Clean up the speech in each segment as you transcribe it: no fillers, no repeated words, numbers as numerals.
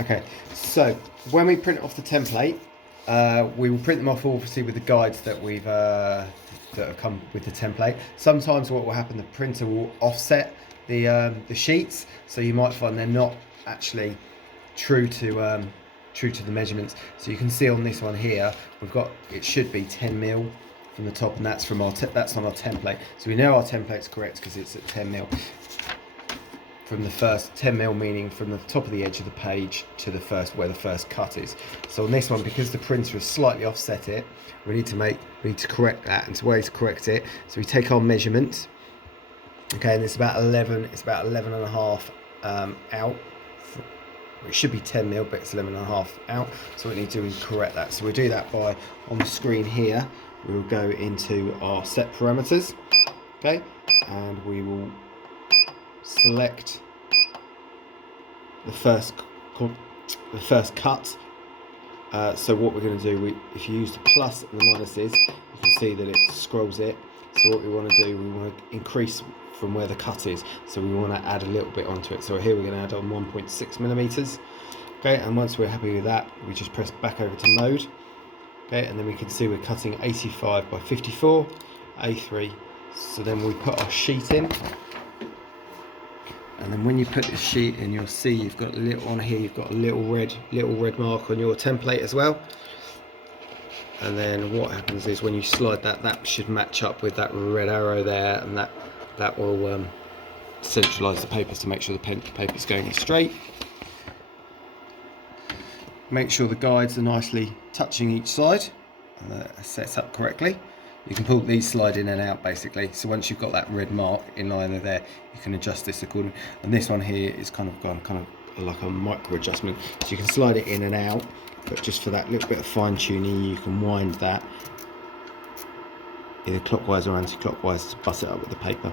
Okay, so when we print off the template, we will print them off obviously with the guides that we've that have come with the template. Sometimes what will happen, the printer will offset the sheets, so you might find they're not actually true to the measurements. So you can see on this one here, we've got, it should be 10 mil from the top, and that's from that's on our template. So we know our template's correct because it's at 10 mil. From the first 10 mil, meaning from the top of the edge of the page to the first, where the first cut is. So on this one, because the printer has slightly offset it, we need to correct that. And the way to correct it, so we take our measurement, okay, and it's about 11 and a half out. It should be 10 mil, but it's 11 and a half out. So what we need to do is correct that. So we do that by, on the screen here, we will go into our set parameters, okay, and we will select the first cut. So what we're going to do, if you use the plus and the minuses, you can see that it scrolls it. So what we want to do, we want to increase from where the cut is. So we want to add a little bit onto it. So here we're going to add on 1.6 millimeters. Okay, and once we're happy with that, we just press back over to mode. Okay, and then we can see we're cutting 85 by 54, A3. So then we put our sheet in. And then when you put the sheet in, you'll see you've got a little on here, you've got a little red mark on your template as well. And then what happens is when you slide that, that should match up with that red arrow there, and that will centralise the papers to make sure the paper's going straight. Make sure the guides are nicely touching each side, sets up correctly. You can pull these slide in and out basically. So once you've got that red mark in line there, you can adjust this accordingly. And this one here is kind of like a micro adjustment. So you can slide it in and out, but just for that little bit of fine tuning, you can wind that either clockwise or anti-clockwise to butt it up with the paper.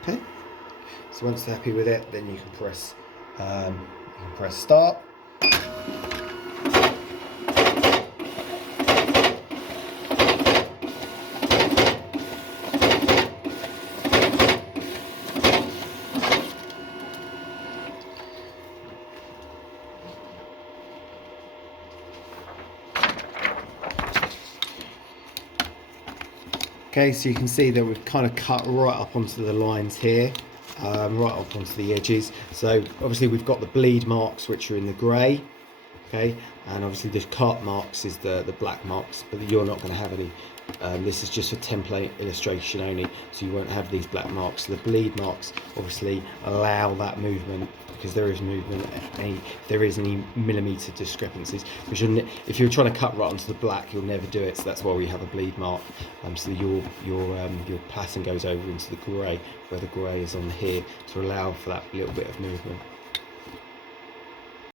Okay. So once you're happy with it, then you can press start. Okay, so you can see that we've kind of cut right up onto the lines here, right up onto the edges. So obviously we've got the bleed marks, which are in the grey, okay, and obviously the cut marks is the black marks, but you're not going to have any. This is just for template illustration only, so you won't have these black marks. The bleed marks obviously allow that movement, because there is movement, there is any millimetre discrepancies. Which if you're trying to cut right onto the black, you'll never do it. So that's why we have a bleed mark. So your pattern goes over into the grey, where the grey is on here, to allow for that little bit of movement.